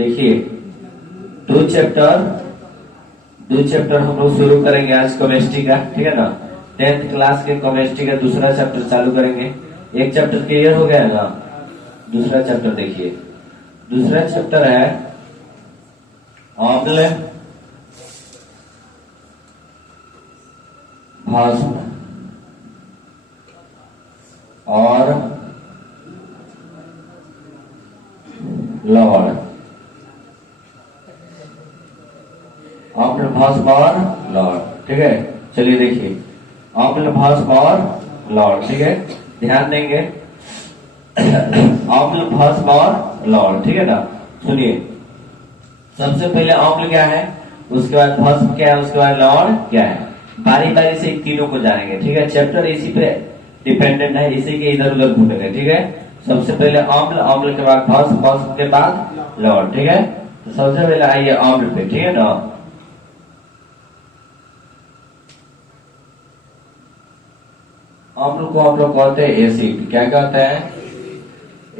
देखिए दो चैप्टर हम लोग शुरू करेंगे आज केमिस्ट्री का, ठीक है ना। 10th क्लास के केमिस्ट्री का दूसरा चैप्टर चालू करेंगे। एक चैप्टर क्लियर हो गया ना। दूसरा चैप्टर देखिए, दूसरा चैप्टर है अम्ल भस्म और लवण। अम्ल भस्म और लवण, ठीक है। चलिए देखिए अम्ल भस्म और लवण, ठीक है, ध्यान देंगे। अम्ल भस्म और लवण, ठीक है ना। सुनिए, सबसे पहले अम्ल क्या है, उसके बाद भस्म क्या है, उसके बाद लवण क्या है। बारी बारी से तीनों को जानेंगे, ठीक है। चैप्टर इसी पे डिपेंडेंट है, इसी के इधर उधर घूमेंगे, ठीक है। सबसे पहले अम्ल, अम्ल के बाद भस्म, भस्म के बाद लवण, ठीक है। तो सबसे पहले आइए अम्ल पे, ठीक है ना। अम्ल को हम लोग कहते हैं एसिड। क्या कहते हैं?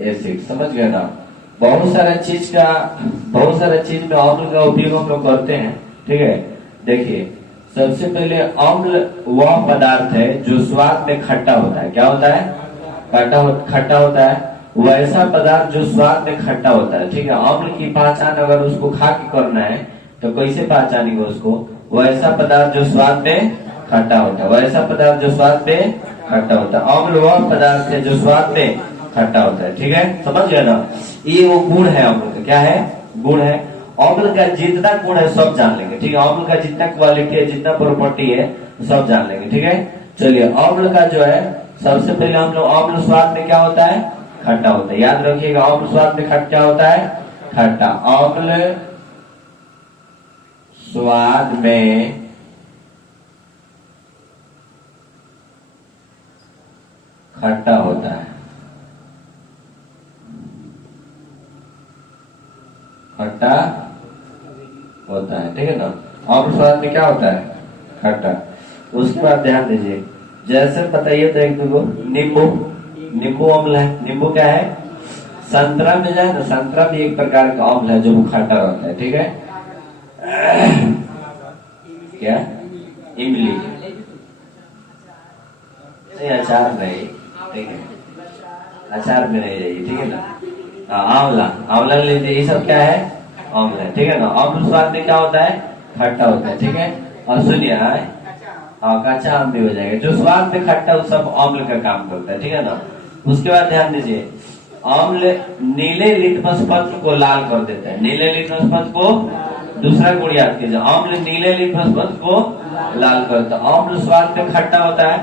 एसिड। समझ गए ना। बहुत सारा चीज में अम्ल का उपयोग हम लोग करते हैं, ठीक है। देखिए सबसे पहले अम्ल वह पदार्थ है जो स्वाद में खट्टा होता है। क्या होता है? खट्टा होता है। वैसा पदार्थ जो स्वाद में खट्टा होता है, ठीक है। अम्ल की पहचान अगर उसको खा के करना है तो कैसे पहचानेंगे उसको? वैसा पदार्थ जो स्वाद में खट्टा होता है, वैसा पदार्थ जो स्वाद में खट्टा होता है। अम्ल वह पदार्थ है जो स्वाद में खट्टा होता है, ठीक है। समझ गए ना। ये वो गुण है अम्ल का। क्या है? गुण है। अम्ल का जितना गुण है सब जान लेंगे, ठीक है। अम्ल का जितना क्वालिटी है, जितना प्रॉपर्टी है, सब जान लेंगे, ठीक है। चलिए अम्ल का जो है, सबसे पहले हम लोग अम्ल स्वाद में क्या होता है? खट्टा होता है। याद रखिएगा, अम्ल स्वाद में क्या होता है? खट्टा। अम्ल स्वाद में खट्टा होता है। खट्टा होता है, ठीक है ना। अम्ल स्वाद में क्या होता है? खट्टा। उसके बाद ध्यान दीजिए, जैसे बताइए तो एक दो नींबू अम्ल है। नींबू क्या है? संतरा में जाए ना, संतरा भी एक प्रकार का अम्ल है जो खट्टा रहता है, ठीक है। क्या? इमली नहीं, अचार नहीं, ठीक है। अचार में नहीं जाइए, ठीक है ना। आंवला लेते, ये सब क्या है? अम्ल है, ठीक है ना। अम्ल स्वाद में क्या होता है? खट्टा होता है, ठीक है। और सुनिए, हाँ कच्चा आम भी हो जाएगा। जो स्वाद में खट्टा वो सब अम्ल का काम करता है, ठीक है ना। उसके बाद ध्यान दीजिए, अम्ल नीले लिटमस पत्र को लाल कर देता है। नीले लिटमस पत्र को, दूसरा गुण याद कीजिए, अम्ल नीले लिटमस पत्र को लाल करता है। अम्ल स्वाद में खट्टा होता है,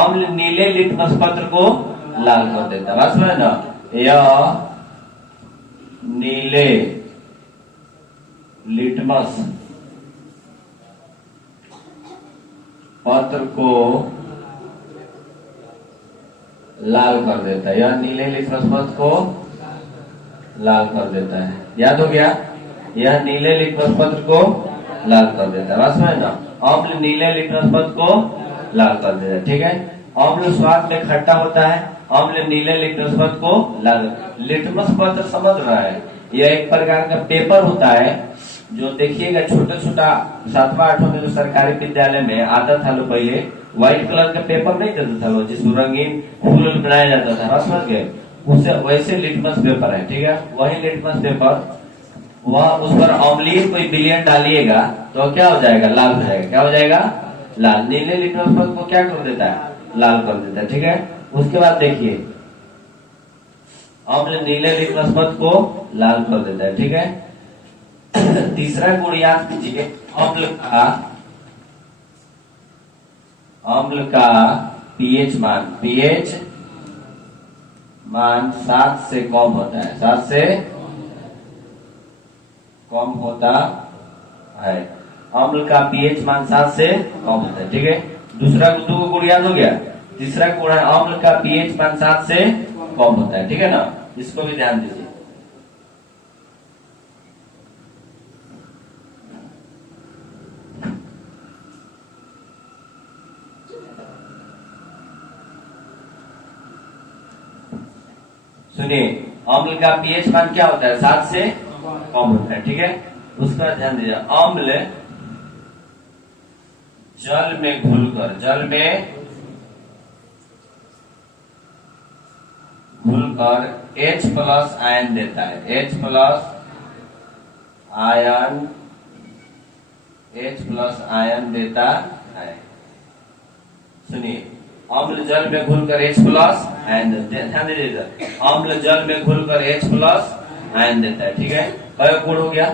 अम्ल नीले लिटमस पत्र को लाल कर देता है। बात समझ ना। यह नीले लिटमस पत्र को लाल कर देता है। यह नीले लिटमस पत्र को लाल कर देता है। याद हो गया? यह नीले लिटमस पत्र को लाल कर देता है। बात समझ ना। अम्ल नीले लिटमस पत्र को लाल कर देता है, ठीक है। अम्ल स्वाद में खट्टा होता है, अम्ल नीले लिटमस पत्र को लाल। लिटमस पत्र समझ रहा है? यह एक प्रकार का पेपर होता है जो देखिएगा छोटा छोटा 7वां 8वां में जो सरकारी विद्यालय में आता था लो, पहले व्हाइट कलर का पेपर नहीं देता था लो, जिसमें रंगीन फूल बनाया जाता था। समझ गए? उससे वैसे लिटमस पेपर है, ठीक है। वही लिटमस पेपर, वह उस पर अम्लीय कोई विलयन डालिएगा तो क्या हो जाएगा? लाल हो जाएगा। क्या हो जाएगा? लाल। नीले लिटमस पत्र को क्या कर देता है? लाल कर देता है, ठीक है। उसके बाद देखिए, अम्ल नीले लिटमस पत्र को लाल कर देता है, ठीक है। तीसरा गुण याद कीजिए, अम्ल का पीएच मान 7 से कम होता है। 7 से कम होता है। अम्ल का पीएच मान 7 से कम होता है, ठीक है। दूसरा दो गुण याद हो गया। तीसरा गुण है अम्ल का पीएच मान 7 से कम होता है, ठीक है ना। इसको भी ध्यान दीजिए। सुनिए, अम्ल का पीएच मान क्या होता है? 7 से कम होता है, ठीक है। उसका ध्यान दीजिए, अम्ल जल में घुलकर H प्लस आयन देता है, H प्लस आयन देता है। सुनिए, अम्ल जल में घुलकर H प्लस आयन, ध्यान दीजिएगा, अम्ल जल में घुलकर H प्लस आयन देता है, ठीक है। कई गुण हो गया?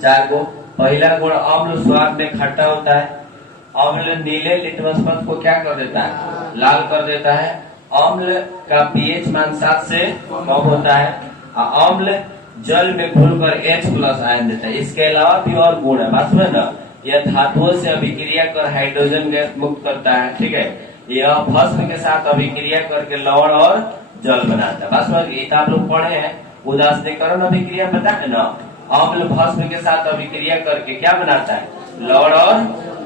4 को। पहला गुण, अम्ल स्वाद में खट्टा होता है। अम्ल नीले लिटमस पथ को क्या कर देता है? लाल कर देता है। अम्ल का पीएच मान 7 से कम होता है। अम्ल जल में घुलकर H प्लस आयन देता है। इसके अलावा भी और गुण है, बात में ना, यह धातुओं से अभिक्रिया कर हाइड्रोजन गैस मुक्त करता है, ठीक है। यह भस्म के साथ अभिक्रिया करके लवण और जल बनाता है। बस आप लोग पढ़े हैं, उदासीकरण अभिक्रिया पता है ना। अम्ल भस्म के साथ अभिक्रिया करके क्या बनाता है? लवण और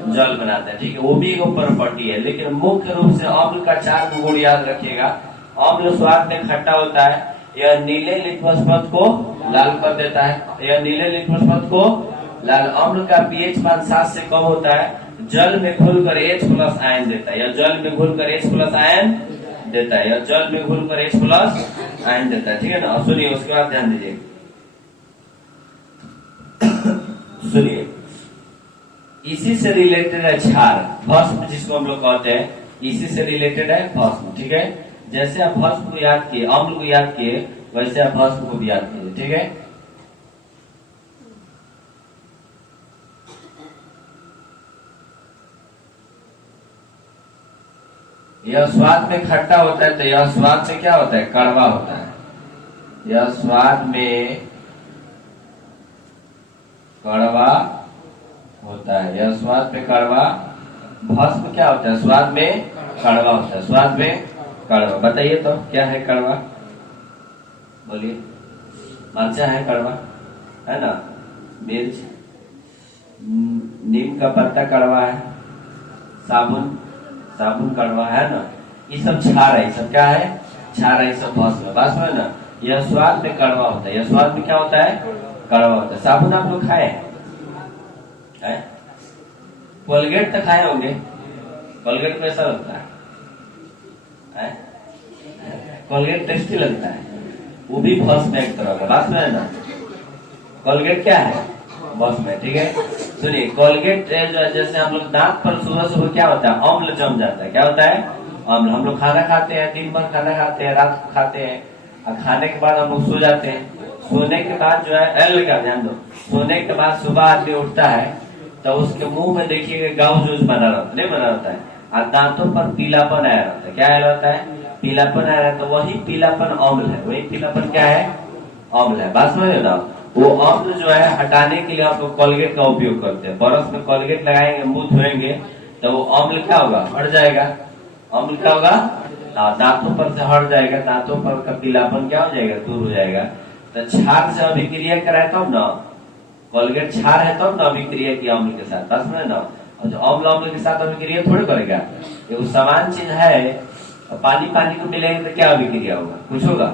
जल बनाता है, ठीक है। वो भी एक प्रॉपर्टी है, लेकिन मुख्य रूप से अम्ल का 4 गुण याद रखिएगा। अम्ल स्वाद में खट्टा होता है, यह नीले लिटमस पथ को लाल कर देता है, यह नीले लिटमस पथ को लाल। अम्ल का पीएच मान 7 से कम होता है, जल में घुलकर H प्लस आयन देता है, यह जल में घुलकर H प्लस आयन देता है, यह जल में घुलकर H प्लस आयन देता है, ठीक है ना। सुनिए, उसके बाद ध्यान दीजिए, सुनिए, इसी से रिलेटेड है क्षार, भस्म जिसको हम लोग कहते हैं, इसी से रिलेटेड है भस्म, ठीक है। जैसे आप भस्म को याद किए, अम्ल को याद किए, वैसे आप भस्म को भी याद कीजिए, ठीक है। यह स्वाद में खट्टा होता है, तो यह स्वाद में क्या होता है? कड़वा होता है। यह स्वाद में कड़वा होता है, यह स्वाद में कड़वा। भस्म क्या होता है? स्वाद में कड़वा होता है, स्वाद में कड़वा। बताइए तो क्या है कड़वा? बोलिए। मरचा है कड़वा, है ना। मिर्च, नीम का पत्ता कड़वा है, साबुन कड़वा है ना। ये सब क्षार है, सब क्या है? क्षार है, सब भस्म। भस्म है ना, यह स्वाद में कड़वा होता है, यह स्वाद में क्या होता है? कड़वा होता है। साबुन आप लोग खाए हैं? कोलगेट तो खाए होंगे, कोलगेट कैसा लगता है? कोलगेट टेस्टी लगता है, वो भी भस्म है एक तरह का, बात में है ना। कोलगेट क्या है? भस्म है, ठीक है। सुनिए, कोलगेट जैसे हम लोग दांत पर सुबह सुबह क्या होता है? अम्ल जम जाता है। क्या होता है? अम्ल। हम लोग खाना खाते हैं, दिन भर खाना खाते हैं, रात को खाते हैं, और खाने के बाद हम लोग सो जाते हैं। सोने के बाद जो है, एल का ध्यान दो, सोने के बाद सुबह आदमी उठता है तो उसके मुंह में देखिएगा गाँव जूस बना रहता, नहीं बना रहता है, और दांतों पर पीलापन आया रहता है। क्या आया रहता है? पीलापन आया रहता है। तो वही पीलापन अम्ल है, वही पीलापन क्या है? अम्ल है। बात समझ ना। वो अम्ल जो है हटाने के लिए आप लोग कोलगेट का उपयोग करते हैं। बरस में कोलगेट लगाएंगे, मुंह धोएंगे, तो वो अम्ल क्या होगा? हट जाएगा। अम्ल क्या होगा? दांतों पर से हट जाएगा, दांतों पर का पीलापन क्या हो जाएगा? दूर हो जाएगा। तो क्षार से अभिक्रिया कराए तब ना, कोलगेट क्षार है तब ना अभिक्रिया की अम्ल के साथ, बस में ना। और जो अम्ल के साथ अभिक्रिया थोड़ी करेगा, ये समान चीज है। पानी को मिलेगा तो क्या अभिक्रिया होगा? कुछ होगा?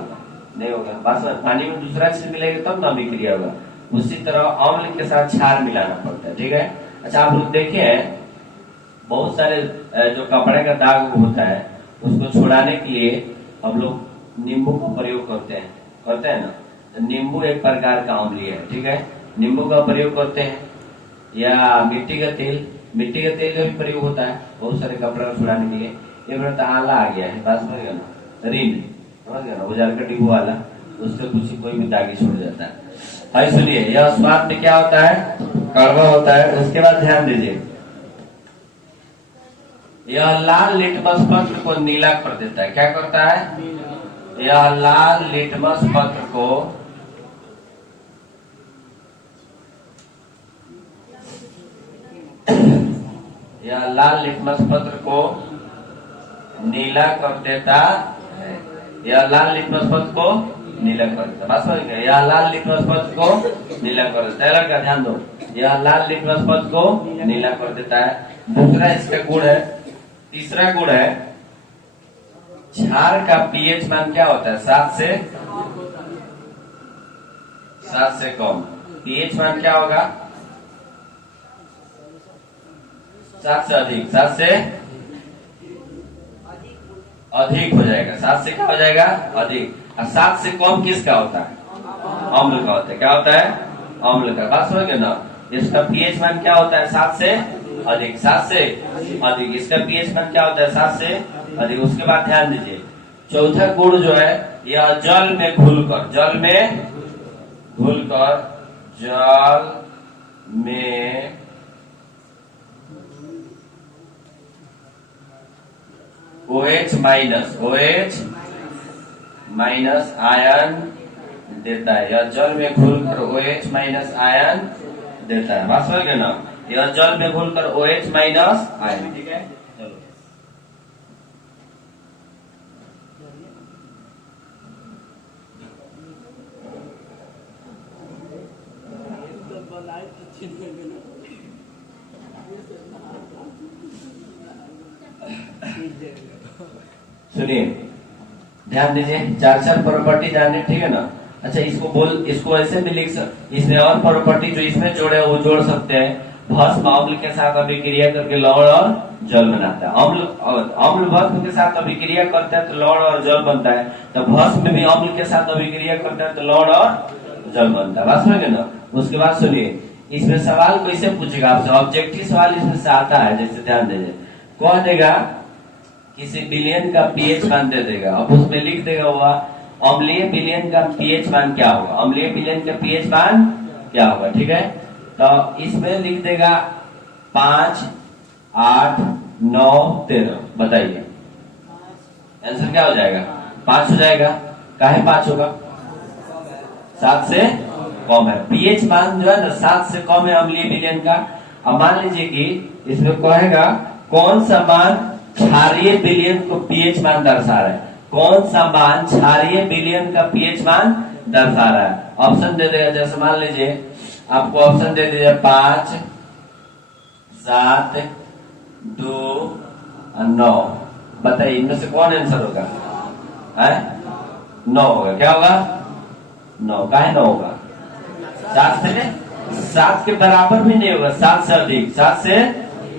नहीं होगा। बस पानी में दूसरा चीज मिलेगा तब ना अभिक्रिया होगा। उसी तरह अम्ल के साथ क्षार मिलाना पड़ता है, ठीक है। अच्छा, आप लोग देखे बहुत सारे जो कपड़े का दाग होता है, उसको छुड़ाने के लिए हम लोग नींबू का प्रयोग करते हैं ना। नींबू एक प्रकार का अम्लीय है, ठीक है। नींबू का प्रयोग करते हैं, या मिट्टी का तेल का भी प्रयोग होता है बहुत सारे कपड़े को छुड़ाने के लिए। ये मेरा आला आ गया है, बात समझ गया ना। रिन समझ गया ना, उजाला का डिब्बू वाला, उससे कुछ कोई भी दागी छूट जाता है। भाई सुनिए, यह स्वाद में क्या होता है? कड़वा होता है। उसके बाद ध्यान दीजिए, यह लाल लिटमस पत्र को नीला कर देता है। क्या करता है? यह लाल लिटमस पत्र को नीला कर देता है। यह लाल लिटमस पत्र को नीला कर देता है। बस हो गया, यह लाल लिटमस पत्र को नीला कर देता है। का ध्यान दो, यह लाल लिटमस पत्र को नीला कर देता है। दूसरा इसका गुण है। तीसरा गुण है, क्षार का पीएच मान क्या होता है? 7 से 7 से कम। पीएच मान क्या होगा? 7 से अधिक। 7 से अधिक हो जाएगा। 7 से क्या हो जाएगा? अधिक। और 7 से कम किसका होता है? अम्ल का होता है। क्या होता है? अम्ल का। बात समझ गए ना? इसका पीएच मान क्या होता है? 7 से अधिक। 7 से अधिक। इसका पीएच मान क्या होता है? 7 से अधिक। उसके बाद ध्यान दीजिए, चौथा गुण जो है यह जल में घुलकर, जल में OH माइनस आयन देता है। यह जल में घुलकर OH माइनस आयन देता है। बात समझ गए ना? यह जल में घुलकर OH माइनस आयन। ठीक है, चलो सुनिए, ध्यान दीजिए। चार प्रॉपर्टी जाने, ठीक है ना? अच्छा, इसको ऐसे भी लिख इसमें और प्रॉपर्टी जो इसमें जोड़े वो जोड़ सकते हैं। भस्म अम्ल के साथ अभिक्रिया करके लवण और जल बनाता है। अम्ल भस्म के साथ अभिक्रिया करता है तो लवण और जल बनता है। तो भस्म भी अम्ल के साथ अभिक्रिया करता है तो लवण और जल बनता है। बात समझे ना? उसके बाद सुनिए, इसमें सवाल कैसे पूछेगा आपसे? ऑब्जेक्टिव सवाल इसमें से आता है। जैसे ध्यान दीजिए, कह देगा किसी विलयन का पीएच मान दे देगा। अब उसमें लिख देगा हुआ अम्लीय विलयन का पीएच मान क्या होगा? अम्लीय विलयन का पीएच मान क्या होगा? ठीक है, तो इसमें लिख देगा 5, 8, 9, 13। बताइए आंसर क्या हो जाएगा? 5 हो जाएगा। काहे 5 होगा? 7 से कम है। पीएच मान जो है ना 7 से कम है अम्लीय विलयन का। अब मान लीजिए कि इसमें कहेगा कौन सा मान क्षारीय विलयन को पीएच मान दर्शा रहा है। कौन सा मान क्षारीय विलयन का पीएच मान दर्शा रहा है? ऑप्शन दे देगा। जैसे मान लीजिए आपको ऑप्शन दे दीजिए 5, 7, 2 और 9। बताइए इनमें से कौन आंसर होगा? 9 होगा। क्या होगा? 9। काहे 9 होगा? 7 के बराबर भी नहीं होगा। 7 से अधिक। 7 से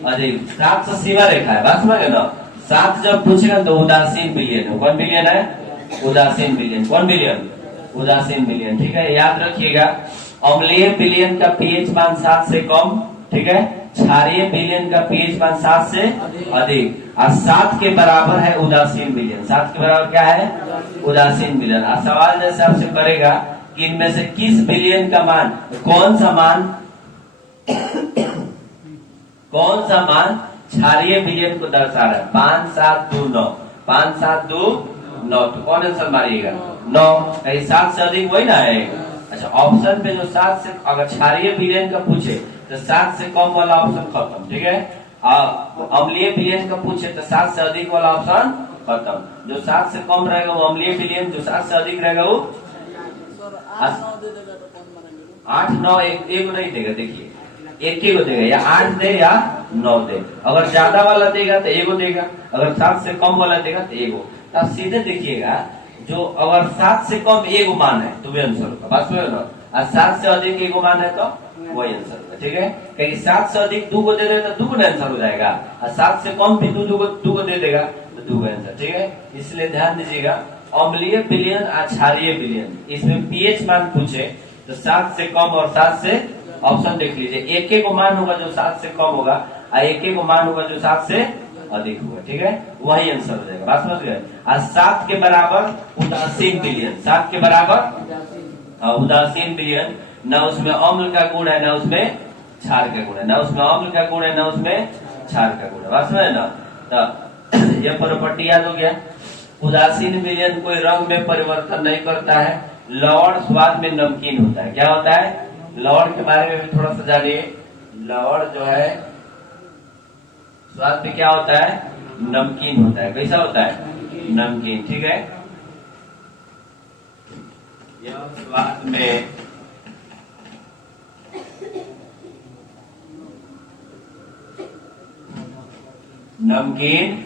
अधिक। 7 से सीमा रेखा है। बात समझ गए ना? 7 जब पूछेगा तो उदासीन विलयन है। कौन विलयन है? उदासीन विलयन। कौन विलयन? उदासीन विलयन। ठीक है, याद रखिएगा। अम्लीय विलयन का पीएच मान 7 से कम। ठीक है, क्षारीय विलयन का पीएच मान 7 से अधिक। और 7 के बराबर है उदासीन विलयन। 7 के बराबर क्या है? उदासीन विलयन। और सवाल जैसे आपसे करेगा कि इनमें से किस विलयन का मान, कौन सा मान क्षारीय विलयन को दर्शा रहा है? 5, 7, 2, 9। 5, 7, 2, 9। तो कौन आंसर मारिएगा? 9। कहीं 7 से अधिक वही ना है। अच्छा, ऑप्शन पे जो 7 से अगर क्षारीय विलयन का पूछे तो 7 से कम वाला ऑप्शन खत्म। ठीक है, अम्लीय विलयन का पूछे तो 7 से अधिक वाला ऑप्शन खत्म। जो 7 से कम रहेगा वो अम्लीय विलयन, जो 7 से अधिक रहेगा वो 8, 9 एक नहीं देगा। देखिए, एक ही को देगा, या 8 दे या 9 दे। अगर ज्यादा वाला देगा तो एगो देगा, अगर 7 से कम वाला देगा तो एगो। तो आप सीधे देखिएगा, जो अगर 7 से कम एगो मान है तो वे आंसर होगा। बात समझ लो। और 7 से अधिक एगो मान है तो वही आंसर होगा। ठीक है, क्योंकि 7 से अधिक 2 को दे देगा तो 2 को आंसर हो जाएगा, और 7 से कम भी 2 को दे देगा तो 2 का आंसर। ठीक है, इसलिए ध्यान दीजिएगा, अम्लीय विलयन और क्षारीय विलयन, इसमें पीएच मान पूछे तो 7 से कम और 7 से, ऑप्शन देख लीजिए, एक मान होगा जो 7 से कम होगा और एक मान होगा जो 7 से अधिक होगा। ठीक है, वही आंसर हो जाएगा। बात समझ गए? और 7 के बराबर उदासीन विलयन। 7 के बराबर उदासीन विलयन, न उसमें अम्ल का गुण है, न उसमें क्षार का गुण है। न उसमें अम्ल का गुण है, न उसमें क्षार का गुण है। बात समझे ना? तो यह प्रॉपर्टी याद हो गया। उदासीन विलयन कोई रंग में परिवर्तन नहीं करता है। लवण स्वाद में नमकीन होता है। क्या होता है? लवण के बारे में भी थोड़ा सा जानिए। लवण जो है स्वाद में क्या होता है? नमकीन होता है। कैसा होता है? नमकीन। ठीक है, यह स्वाद में नमकीन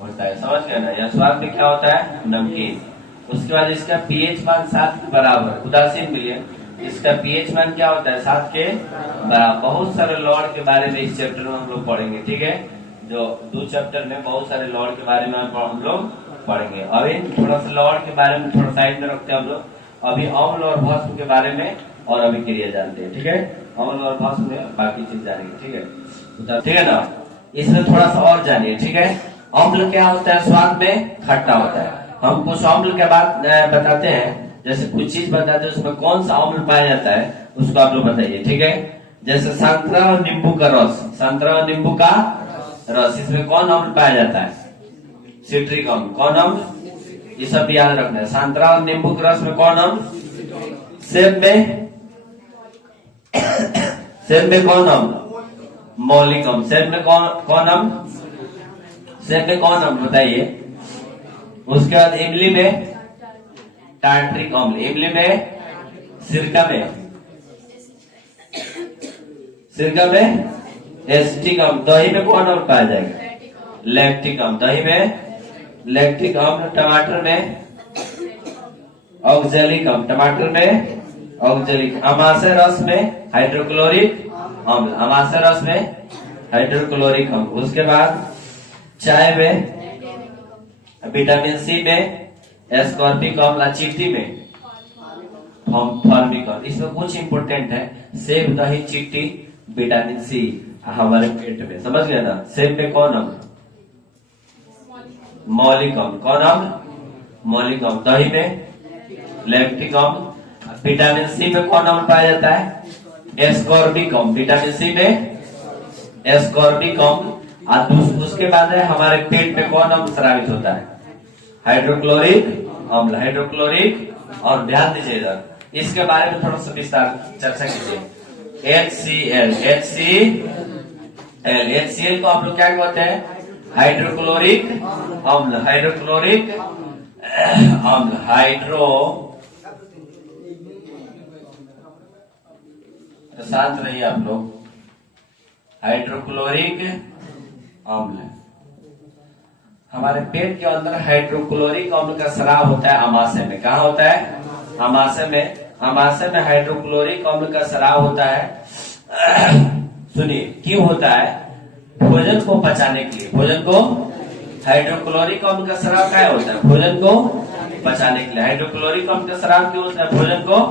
होता है। समझ गए ना? यह स्वाद में क्या होता है? नमकीन। उसके बाद इसका पीएच मान 7 के बराबर, उदासीन विलयन, इसका पीएच मान क्या होता है 7 के बराबर। बहुत सारे लॉर्ड के बारे में इस चैप्टर में हम लोग पढ़ेंगे, ठीक है। जो 2 चैप्टर में बहुत सारे लॉर्ड के बारे में हम लोग पढ़ेंगे। अभी थोड़ा सा लॉर्ड के बारे में थोड़ा साइड में रखते हैं हम लोग। अभी अम्ल और भस्म के बारे में और अभी क्रिया जानते हैं, ठीक है। अम्ल और भस्म में बाकी चीज जानेंगे, ठीक है, ठीक है ना। इसमें थोड़ा सा और जानिए, ठीक है। अम्ल क्या होता है, स्वाद में खट्टा होता है। हम कुछ अम्ल के बाद बताते हैं, जैसे कुछ चीज बताते हैं उसमें कौन सा अम्ल पाया जाता है उसको आप लोग बताइए, ठीक है। जैसे संतरा और नींबू का रस, संतरा और नींबू का रस, इसमें कौन अम्ल पाया जाता है, सिट्रिक अम्ल। कौन अम्ल, ये सब याद रखना है। संतरा और नींबू के रस में कौन अम्ल, सेब में, सेब में कौन अम्ल, मौलिक अम्ल। सेब में कौन अम्ल, सेब में कौन अम्ल बताइए। उसके बाद इमली में टार्ट्रिक अम्ल, इमली में, सिरका में, सिरका में एसिटिक अम्ल। दही में कौन अम्ल पाया जाएगा, लैक्टिक अम्ल। दही में लैक्टिक अम्ल। टमाटर में ऑक्जेलिक अम्ल, टमाटर में ऑक्जेलिक। अमाशय रस में हाइड्रोक्लोरिक अम्ल, अमाशय रस में हाइड्रोक्लोरिक अम्ल। उसके बाद चाय में विटामिन सी में एस्कॉर्बिक अम्ल, चींटी में फॉर्मिक अम्ल। इसमें कुछ इंपोर्टेंट है, सेब, दही, चींटी, विटामिन सी हमारे पेट में, समझ गए ना। सेब में कौन अम्ल, मौलिक अम्ल। कौन अम्ल, मौलिक अम्ल। दही में लैक्टिक अम्ल। विटामिन सी में कौन अम्ल पाया जाता है, एस्कॉर्बिक अम्ल। विटामिन सी में एस्कॉर्बिक अम्ल। उसके बाद है हमारे पेट में कौन अम्ल स्रावित होता है, हाइड्रोक्लोरिक अम्ल, हाइड्रोक्लोरिक। और ध्यान दीजिएगा, इसके बारे में थोड़ा सा विस्तार चर्चा कीजिए। HCl, HCl, HCl को आप लोग क्या कहते हैं, हाइड्रोक्लोरिक अम्ल, हाइड्रोक्लोरिक अम्ल, हाइड्रो, शांत रहिए आप लोग, हाइड्रोक्लोरिक अम्ल। हमारे पेट के अंदर हाइड्रोक्लोरिक अम्ल का स्राव होता है अमाशय में। कहा होता है, अमाशय में। अमाशय में हाइड्रोक्लोरिक अम्ल का स्राव होता है। सुनिए क्यों होता है, भोजन को पचाने के लिए। भोजन को, हाइड्रोक्लोरिक अम्ल का स्राव क्या होता है, भोजन को पचाने के लिए। हाइड्रोक्लोरिक अम्ल का स्राव क्यों होता है, भोजन को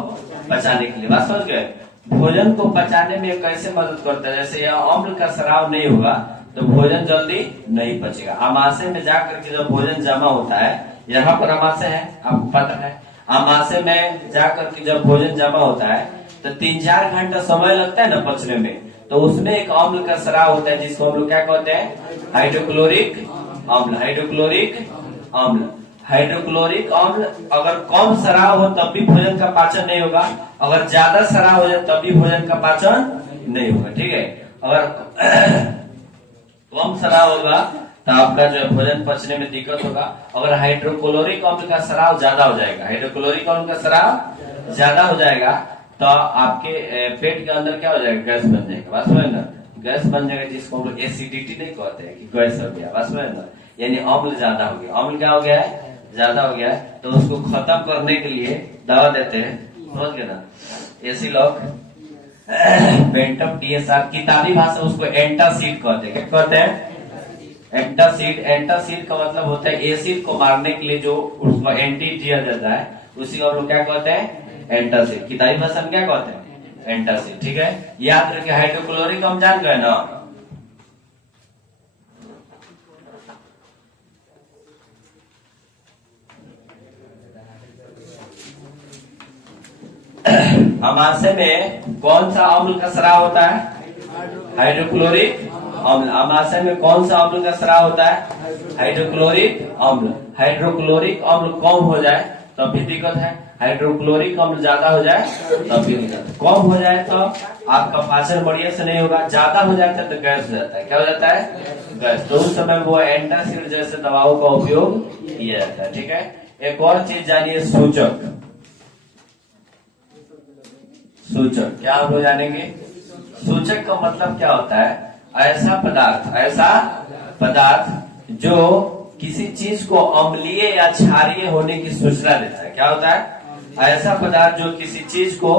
पचाने के लिए। बात समझ गए। भोजन को पचाने में कैसे मदद करता है, जैसे यह अम्ल का स्राव नहीं होगा तो भोजन जल्दी नहीं पचेगा। अमाशय में जाकर के जब भोजन जमा होता है, यहाँ पर अमाशय है, आपको पता है। अमाशय में जाकर के जब भोजन जमा होता है तो 3-4 घंटा समय लगता है ना पचने में, तो उसमें एक अम्ल का स्राव होता है जिसको हम लोग क्या कहते हैं, हाइड्रोक्लोरिक अम्ल, हाइड्रोक्लोरिक अम्ल। हाइड्रोक्लोरिक अम्ल अगर कम स्राव हो तब भी भोजन का पाचन नहीं होगा, अगर ज्यादा स्राव हो जाए तब भी भोजन का पाचन नहीं होगा, ठीक है। अगर कम स्राव होगा तो आपका जो भोजन पचने में दिक्कत होगा। अगर हाइड्रोक्लोरिक अम्ल का स्राव ज्यादा हो जाएगा, हाइड्रोक्लोरिक अम्ल का स्राव ज्यादा हो जाएगा तो आपके पेट के अंदर क्या हो जाएगा, गैस बन जाएगा। बस में ना, गैस बन जाएगा जिसको हम लोग एसिडिटी नहीं कहते हैं कि गैस हो गया। बस में ना, यानी अम्ल ज्यादा हो गया। अम्ल क्या हो गया है, ज्यादा हो गया है, तो उसको खत्म करने के लिए दवा देते हैं, समझ गए ना, एसिलॉक, पेंटम DSR। किताबी भाषा उसको एंटासिड कहते हैं। क्या कहते हैं, एंटासिड। एंटासिड का मतलब होता है एसिड को मारने के लिए जो उसको एंटी दिया जाता है, उसी को हम लोग क्या कहते हैं, एंटासिड। किताबी भाषा में क्या कहते हैं, एंटासिड, ठीक है। याद रखिए, हाइड्रोक्लोरिक हम जान गए ना। अमाशय में कौन सा अम्ल का स्राव होता है, हाइड्रोक्लोरिक अम्ल। अमाशय में कौन सा अम्ल का स्राव होता है, हाइड्रोक्लोरिक अम्ल। हाइड्रोक्लोरिक अम्ल कम हो जाए तब भी दिक्कत है, हाइड्रोक्लोरिक अम्ल ज्यादा हो जाए तब भी दिक्कत है। कम हो जाए तो आपका पाचन बढ़िया से नहीं होगा, ज्यादा हो जाता है तो गैस हो जाता है। क्या हो जाता है, गैस। तो उस समय वो एंटासिड जैसे दवाओं का उपयोग किया जाता है, ठीक है। एक और चीज जानिए, सूचक। सूचक क्या आप लोग जानेंगे, सूचक का मतलब क्या होता है, ऐसा पदार्थ, ऐसा पदार्थ जो किसी चीज को अम्लीय या क्षारीय होने की सूचना देता है। क्या होता है? ऐसा पदार्थ जो किसी चीज को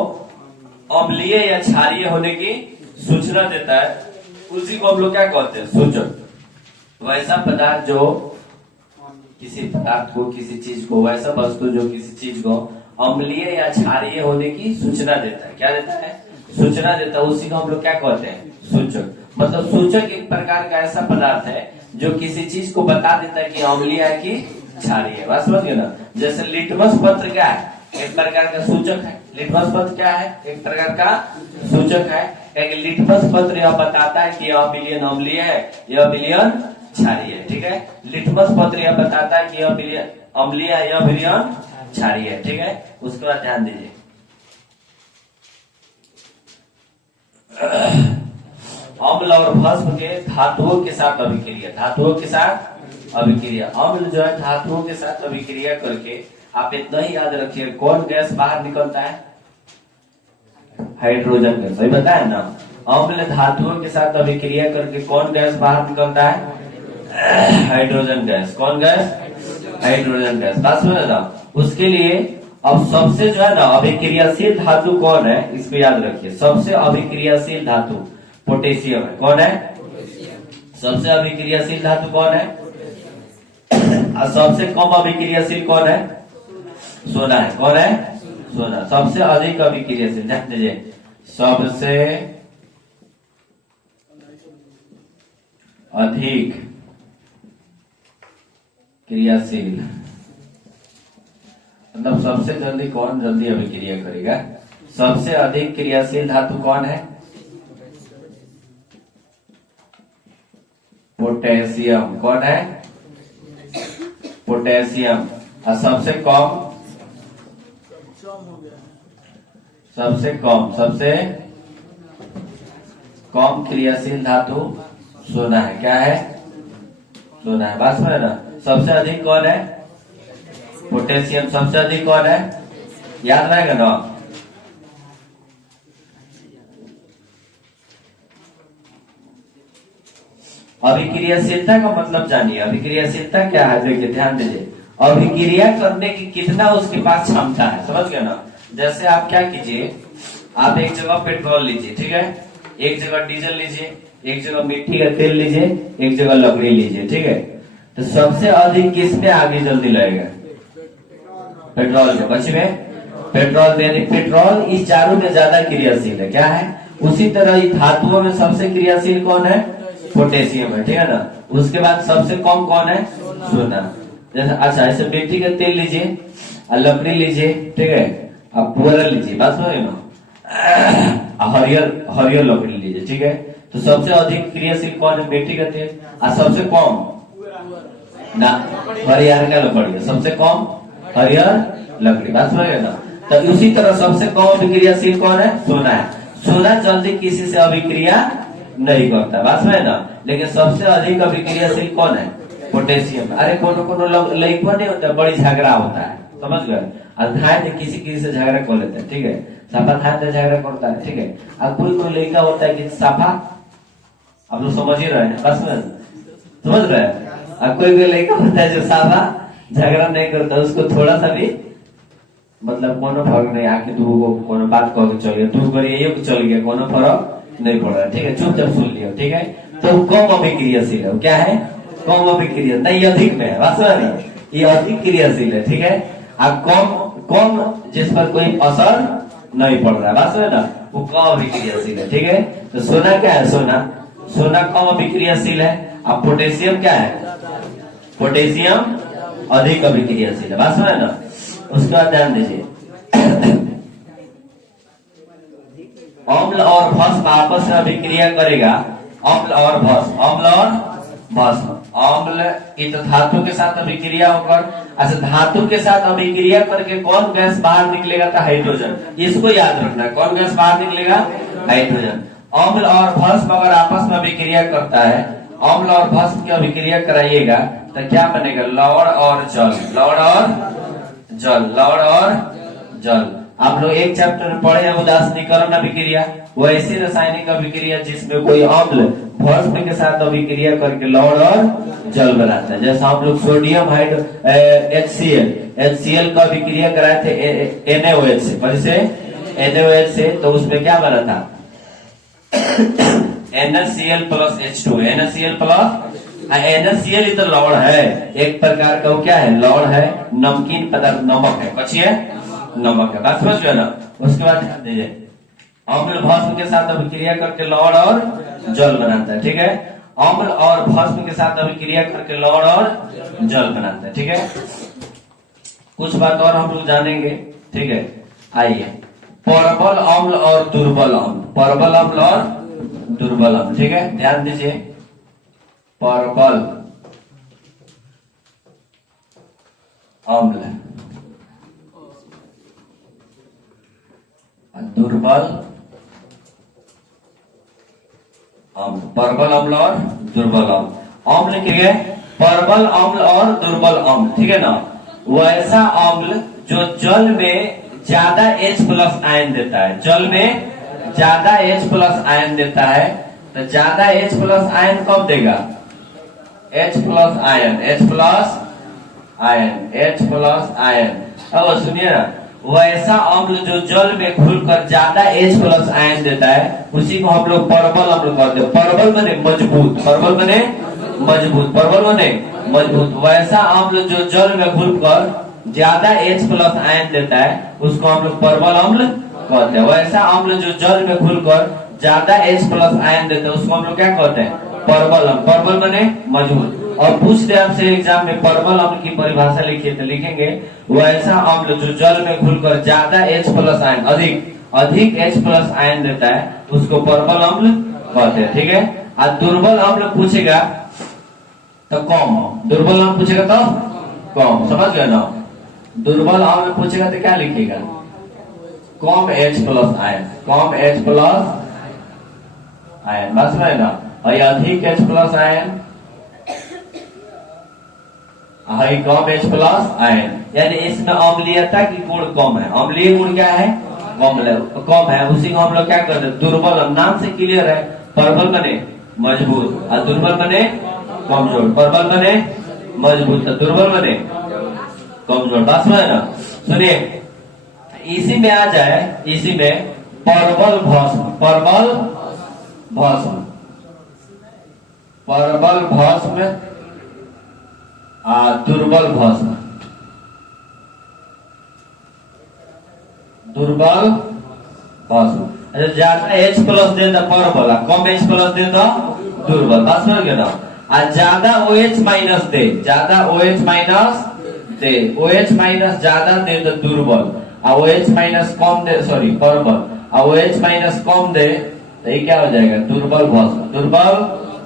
अम्लीय या क्षारीय होने की सूचना देता है, उसी को हम लोग क्या कहते हैं? सूचक। वैसा पदार्थ जो किसी पदार्थ को, किसी चीज को, वैसा वस्तु जो किसी चीज को अम्लीय या क्षारीय होने की सूचना देता है। क्या देता है? सूचना देता है। उसी को हम लोग क्या कहते हैं? सूचक। मतलब सूचक एक प्रकार का ऐसा पदार्थ है जो किसी चीज को बता देता है कि अम्लीय है कि क्षारीय है। बात समझ गए ना? जैसे लिटमस पत्र क्या है? एक प्रकार का सूचक है। लिटमस पत्र क्या है? एक प्रकार का सूचक है। एक लिटमस पत्र यह बताता है कि यह विलयन अम्लीय है, यह विलयन क्षारीय है। ठीक है? लिटमस पत्र यह बताता है कि यह विलयन अम्लीय है, यह विलयन क्षारीय है। ठीक है? उसके बाद ध्यान दीजिए, अम्ल और भस्म के धातुओं के साथ अभिक्रिया। धातुओं के साथ अभिक्रिया। अम्ल जो है धातुओं के साथ अभिक्रिया करके, आप इतना ही याद रखिए, कौन गैस बाहर निकलता है? Hydrogen gas. वही बताया ना? अम्ल धातुओं के साथ अभिक्रिया करके कौन गैस बाहर निकलता है? Hydrogen gas. कौन गैस? Hydrogen gas. बात समझ ना? उसके लिए अब सबसे जो है ना अभिक्रियाशील धातु कौन है, इसको याद रखिए। सबसे अभिक्रियाशील धातु पोटेशियम है। कौन है? सबसे अभिक्रियाशील धातु कौन है? और सबसे कम अभिक्रियाशील कौन है? सोना है। कौन है? सोना। सबसे अधिक अभिक्रियाशील, ध्यान दीजिए, सबसे अधिक क्रियाशील, मतलब सबसे जल्दी कौन जल्दी अभिक्रिया करेगा? सबसे अधिक क्रियाशील धातु कौन है? पोटेशियम। कौन है? पोटेशियम। और सबसे कम क्रियाशील धातु सोना है। क्या है? सोना है। बात समझ ना? सबसे अधिक कौन है? पोटेशियम। सबसे अधिक कौन है? याद रहेगा ना? अभिक्रियाशीलता का मतलब जानिए। अभिक्रियाशीलता क्या है? देखिए, ध्यान दीजिए, अभिक्रिया करने की कितना उसके पास क्षमता है। समझ गए ना? जैसे आप क्या कीजिए, आप एक जगह पेट्रोल लीजिए, ठीक है, एक जगह डीजल लीजिए, एक जगह मिट्टी का तेल लीजिए, एक जगह लकड़ी लीजिए, ठीक है। तो सबसे अधिक किस में आगे जल्दी लगेगा? पेट्रोल में। बची में पेट्रोल में, पेट्रोल इस चारों में ज्यादा क्रियाशील है। क्या है? उसी तरह इस धातुओं में सबसे क्रियाशील कौन है? पोटेशियम है। ठीक है ना? उसके बाद सबसे कम कौन है? सोना। जैसे अच्छा, ऐसे मिट्टी का तेल लीजिए, लकड़ी लीजिए, ठीक है, अब बोरल लीजिए, बात समझ ना, हरियर लकड़ी लीजिए, ठीक है। तो सबसे अधिक क्रियाशील कौन है? मिट्टी का तेल। और सबसे कम ना हरियर का लकड़ी है। सबसे कम हरियर लकड़ी। बात समझ ना? तो उसी तरह सबसे कम अभिक्रियाशील कौन है? सोना है। सोना जल्दी किसी से अभिक्रिया नहीं करता। बात समझ ना? लेकिन सबसे अधिक अभिक्रियाशील कौन है? पोटेशियम। अरे कोनो लड़का नहीं होता, बड़ी झगड़ा होता है, समझ गए? अध्याय किसी से झगड़ा कर लेते हैं, ठीक है, साफा था झगड़ा करता है, ठीक है। अब कोई लड़का होता है कि साफा, आप लोग समझ ही रहे हैं, बस में समझ रहे हैं। अब कोई लड़का होता है जो साफा झगड़ा नहीं करता, उसको थोड़ा सा भी मतलब कोनो फर्क नहीं, आके दू कोनो बात कह के चल गया, तू करिए चल गया, कोनो फर्क नहीं पड़ रहा, ठीक है, चुपचाप सुन लिया, ठीक है। तो कम अभिक्रियाशील है। क्या है? कम अभिक्रिया, नहीं अधिक में है, वास्तव ये अधिक क्रियाशील है, ठीक है। अब कम जिस पर कोई असर नहीं पड़ रहा है, बात समझ ना, वो कम अभिक्रियाशील है, ठीक है। तो सोना क्या है? सोना कम अभिक्रियाशील है। अब पोटेशियम क्या है? पोटेशियम अधिक अभिक्रियाशील है, बात समझ ना। उसके बाद ध्यान दीजिए, अम्ल और भस्म आपस में अभिक्रिया करेगा। अम्ल और भस्म, अम्ल इत धातु के साथ अभिक्रिया होकर, अच्छा धातु के साथ अभिक्रिया करके कौन गैस बाहर निकलेगा? था हाइड्रोजन। इसको याद रखना, कौन गैस बाहर निकलेगा? हाइड्रोजन। अम्ल और भस्म अगर आपस में अभिक्रिया करता है, अम्ल और भस्म की अभिक्रिया कराइएगा तो क्या बनेगा? लवण और जल, लवण और जल, लवण और जल। आप लोग एक चैप्टर में पढ़े हैं उदासीनीकरण अभिक्रिया, वो ऐसी रासायनिक अभिक्रिया जिसमें कोई अम्ल भस्म के साथ अभिक्रिया करके लवण और जल बनाता है। जैसे हम लोग सोडियम HCl का अभिक्रिया कराए थे NaOH से, कैसे NaOH से, तो उसमें क्या बना था NaCl plus H2, NaCl plus NaCl इधर लवण है, एक प्रकार का वो क्या है, लवण है, नमकीन पदार्थ, नमक है, कच्ची है, नमक है, बात समझ गए ना। उसके बाद ध्यान दीजिए, अम्ल भस्म के साथ अभिक्रिया करके लवण और जल बनाता है, ठीक है। अम्ल और भस्म के साथ अभिक्रिया करके लवण और जल बनाता है, ठीक है। कुछ बात और हम लोग जानेंगे, ठीक है। आइए, परबल अम्ल और दुर्बल अम्ल, परबल अम्ल और दुर्बल अम्ल, ठीक है, ध्यान दीजिए। परबल अम्ल, दुर्बल अम्ल, परबल अम्ल और दुर्बल अम्ल। अम्ल के लिए परबल अम्ल और दुर्बल अम्ल, ठीक है ना। वैसा अम्ल जो जल में ज्यादा H प्लस आयन देता है, जल में ज्यादा H प्लस आयन देता है, तो ज्यादा H प्लस आयन कब देगा, H plus ion, H plus ion, H plus ion. अब सुनिए ना, वैसा अम्ल जो जल में घुलकर ज्यादा H प्लस आयन देता है, उसी को हम लोग परबल अम्ल कहते हैं। परबल बने मजबूत, परबल बने मजबूत, परबल बने मजबूत। वैसा अम्ल जो जल में घुलकर ज्यादा H प्लस आयन देता है, उसको हम लोग परबल अम्ल कहते हैं। वैसा अम्ल जो जल में घुलकर ज्यादा H प्लस आयन देता है, उसको हम लोग क्या कहते हैं, परबल अम्ल। परबल बने मजबूत। और पूछते आपसे एग्जाम में परबल अम्ल की परिभाषा लिखिए, तो लिखेंगे वैसा अम्ल जो जल में घुलकर ज्यादा H प्लस आयन, अधिक H प्लस आयन देता है, उसको परबल अम्ल कहते हैं, ठीक है। और दुर्बल अम्ल पूछेगा तो कम, दुर्बल अम्ल पूछेगा तो कम, समझ गए ना। दुर्बल अम्ल पूछेगा तो क्या लिखेगा, कम H प्लस आयन, कम H प्लस आयन, बस है ना। और अधिक H प्लस आयन, कम H प्लस आयन, यानी इसमें अम्लीयता की गुण कम है। अम्लीय गुण क्या है, कम है, उसी को हम लोग क्या करते हैं, दुर्बल। नाम से क्लियर है, परबल बने मजबूत और दुर्बल बने कमजोर, परबल बने मजबूत और दुर्बल बने कमजोर, बस में है ना। सुनिए, इसी में आ जाए, इसी में परबल भस्म, परबल भस्म, परबल भस्म, दुर्बल भस्म, दुर्बल भस्म। अच्छा, ज्यादा H प्लस दे तो परबल, कम H प्लस दे तो दुर्बल, बस में गया ना। और ज्यादा OH माइनस दे, ज्यादा OH माइनस दे, OH माइनस ज्यादा दे तो दुर्बल, और OH माइनस कम दे, सॉरी परबल, और OH माइनस कम दे तो ये क्या हो जाएगा, दुर्बल भस्म, दुर्बल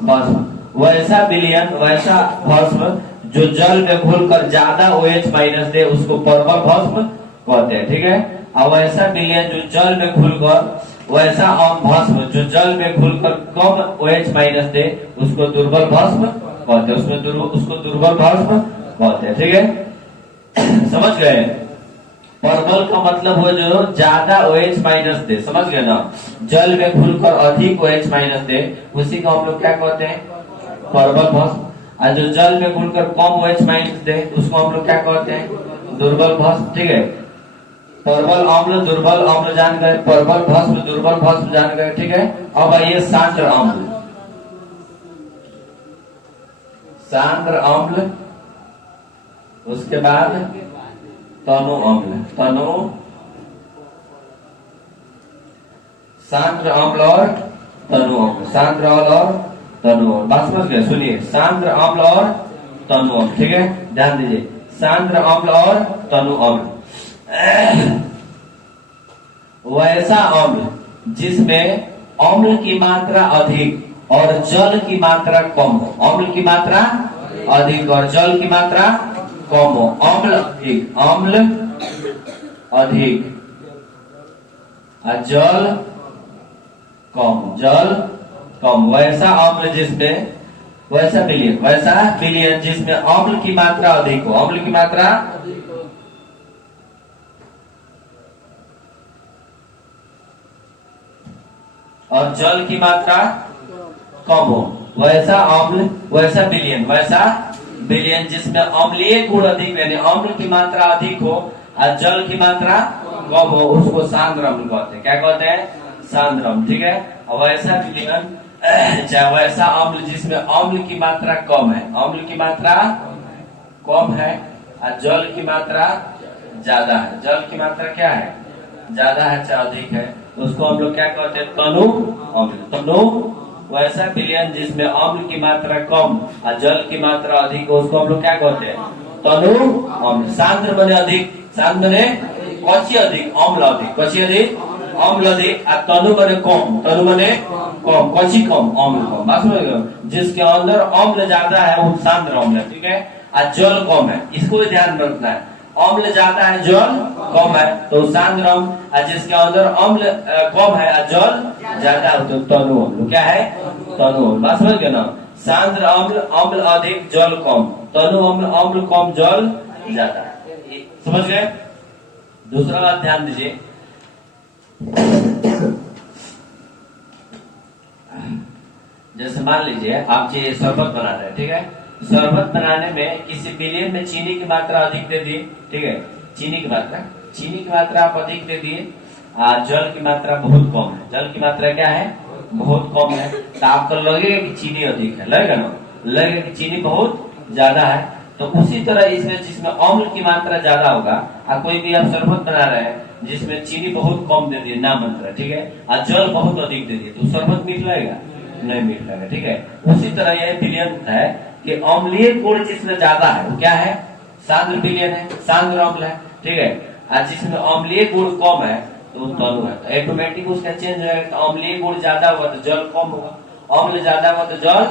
भस्म। वैसा विलयन, वैसा भस्म जो जल में घुलकर ज्यादा OH माइनस दे, उसको परबल भस्म कहते हैं, ठीक है। और वैसा विलयन जो जल में घुलकर, वैसा भस्म जो जल में घुलकर कम OH माइनस दे, उसको दुर्बल भस्म कहते हैं, उसको दुर्बल भस्म कहते हैं, ठीक है। समझ गए, परबल का मतलब हो जो ज्यादा OH माइनस दे, समझ गए ना। जल में घुलकर अधिक OH माइनस दे, उसी को हम लोग क्या कहते हैं, परबल भस्म। और जो जल में घुलकर कम OH माइनस दे, उसको हम लोग क्या कहते हैं, दुर्बल भस्म, ठीक है। परबल अम्ल, दुर्बल अम्ल जान गए, परबल भस्म, दुर्बल भस्म जान गए, ठीक है। अब आइए सांद्र अम्ल, सांद्र अम्ल, उसके बाद तनु अम्ल, तनु, सांद्र अम्ल और तनु अम्ल, सांद्र अम्ल और तनु अम्ल, बात समझ गए। सुनिए, सांद्र अम्ल और तनु अम्ल, ठीक है, ध्यान दीजिए, सांद्र अम्ल और तनु अम्ल। वैसा अम्ल जिसमें अम्ल की मात्रा अधिक और जल की मात्रा कम हो, अम्ल की मात्रा अधिक और जल की मात्रा कम हो, अम्ल अधिक, अम्ल अधिक और जल कम, जल कम। वैसा अम्ल जिसमें, वैसा विलयन जिसमें अम्ल की मात्रा अधिक हो, अम्ल की मात्रा और जल की मात्रा कम हो, वैसा अम्ल, वैसा विलयन, वैसा विलयन जिसमें अम्लीय गुण अधिक, यानी अम्ल की मात्रा अधिक हो और जल की मात्रा कम हो, उसको सांद्र अम्ल कहते हैं। क्या कहते हैं? सांद्र अम्ल। ठीक है। और वैसा विलयन, चाहे वैसा अम्ल जिसमें अम्ल की मात्रा कम है, अम्ल की मात्रा कम है और जल की मात्रा ज्यादा है। जल की मात्रा क्या है? ज्यादा है चाहे अधिक है, तो उसको हम लोग क्या कहते हैं? तनु अम्ल। तनु वैसा विलयन जिसमें अम्ल की मात्रा कम और जल की मात्रा अधिक हो, उसको हम लोग क्या कहते हैं? तनु अम्ल। सांद्र बने अधिक, सांद्र बने कौची अधिक? अम्ल अधिक। कौची अधिक? अम्ल अधिक। और तनु बने कम, तनु बने कम। कौची कम? अम्ल कम। बात समझ गए? जिसके अंदर अम्ल ज्यादा है वो सांद्र अम्ल है। ठीक है। और जल कम है, इसको भी ध्यान रखना है। अम्ल ज्यादा है, जल कम है, तो सांद्र अम्ल। और जिसके अंदर अम्ल कम है और जल ज्यादा है तो तनु अम्ल। क्या है? तनु अम्ल। बात समझ गए ना? सांद्र अम्ल, अम्ल अधिक, जल कम। तनु अम्ल, अम्ल कम, जल ज्यादा। समझ गए? दूसरा बात ध्यान दीजिए, जैसे मान लीजिए आप ये शरबत बना रहे हैं। ठीक है। शरबत बनाने में किसी विलयन में चीनी की मात्रा अधिक दे दिए। ठीक है। चीनी की मात्रा आप अधिक दे दिए और जल की मात्रा बहुत कम है। जल की मात्रा क्या है? बहुत कम है। तो आपको लगेगा कि चीनी अधिक है, लगेगा ना? लगेगा कि चीनी बहुत ज्यादा है। तो उसी तरह इसमें जिसमें अम्ल की मात्रा ज्यादा होगा और कोई भी आप शरबत बना रहे हैं जिसमें चीनी बहुत कम दे दिए, ना मात्रा, ठीक है, और जल बहुत अधिक दे दिए, तो शरबत मीठ लगेगा? नहीं मीठ लगेगा। ठीक है। उसी तरह यह विलयन है कि अम्लीय गुण जिसमें ज्यादा है वो क्या है? सांद्र विलयन है, सांद्र अम्ल है। ठीक है। और जिसमें अम्लीय गुण कम है तो तनु है। तो ऑटोमेटिक उसका चेंज हो जाएगा। अम्लीय गुण ज्यादा होगा तो जल कम होगा, अम्ल ज्यादा होगा तो जल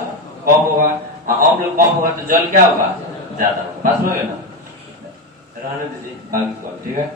कम होगा, और अम्ल कम होगा तो जल क्या होगा? ज्यादा होगा। बस हो गया ना? रहने दीजिए बाकी को। ठीक है।